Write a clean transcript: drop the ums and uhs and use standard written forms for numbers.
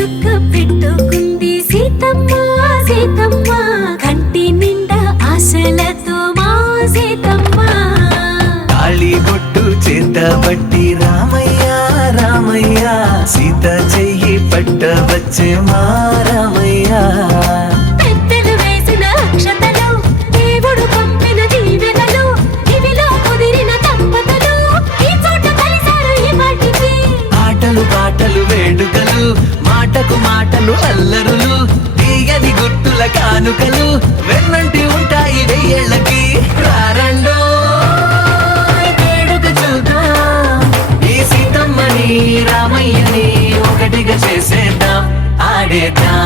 చుక్క పెట్టుకుంది సీతమ్మ సీతమ్మ కంటి నిండా ఆశలతో మా సీతమ్మ తాళి బొట్టు చేత బట్టి రామయ్య రామయ్య సీత చెయ్యి పట్ట వచ్చే మా రామయ్య పెద్దలు వేసిన అక్షతలు దేవుడు పంపిన దీవెనలు ఇవిలో కుదిరిన దంపతులు ఈ చోట కలిసారు ఈ వాటికి ఆటలు పాటలు వేడుకలు మాటకు మాటలు అల్లరులు తీయని గుర్తుల కానుకలు వెన్నంటి ఉంటాయి వెయ్యేళ్ళకి రారండో వేడుక చూద్దాం ఈ సీతమ్మని రామయ్యని ఒకటిగా చేసేద్దాం ఆడేద్దాం